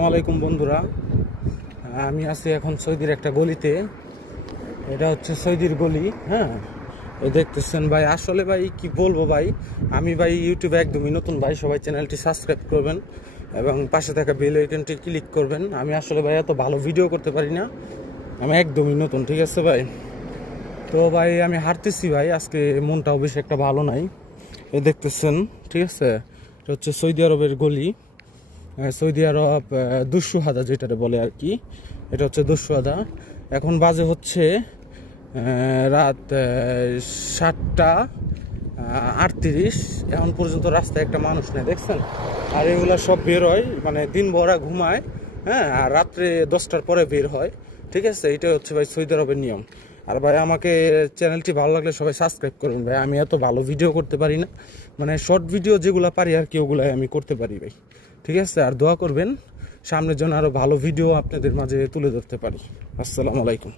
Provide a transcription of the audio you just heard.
আসসালামু আলাইকুম বন্ধুরা, আমি আছি এখন সৌদির একটা গলিতে। এটা হচ্ছে সৌদির গলি। হ্যাঁ, এই দেখতেছেন ভাই। আসলে ভাই কি বলবো ভাই, আমি ভাই ইউটিউবে একদমই নতুন ভাই। সবাই চ্যানেলটি সাবস্ক্রাইব করবেন এবং পাশে থাকা বেল আইকনটি ক্লিক করবেন। আমি আসলে ভাই এত ভালো ভিডিও করতে পারি না, আমি একদমই নতুন, ঠিক আছে ভাই। তো ভাই আমি হাঁটতেছি ভাই, আজকে মনটাও বেশি একটা ভালো নাই। এই দেখতেছেন, ঠিক আছে। এটা হচ্ছে সৌদি আরবের গলি। সৌদি আরব দুঃসুহাদা যেটাতে বলে আর কি, এটা হচ্ছে দুঃসুহাদা। এখন বাজে হচ্ছে রাত 7:38। এখন পর্যন্ত রাস্তায় একটা মানুষ নেই, দেখছেন। আর এগুলা সব বের হয়, মানে দিন ভরা ঘুমায়, হ্যাঁ, আর রাত্রে 10টার পরে বের হয়, ঠিক আছে। এটা হচ্ছে ভাই সৌদি আরবের নিয়ম। আর ভাই আমাকে চ্যানেলটি ভালো লাগলে সবাই সাবস্ক্রাইব করবেন ভাই। আমি এত ভালো ভিডিও করতে পারি না, মানে শর্ট ভিডিও যেগুলো পারি আর কি ওগুলাই আমি করতে পারি ভাই, ঠিক আছে। আর দোয়া করবেন সামনের জন্য আরো ভালো ভিডিও আপনাদের মাঝে তুলে ধরতে পারি। আসসালামু আলাইকুম।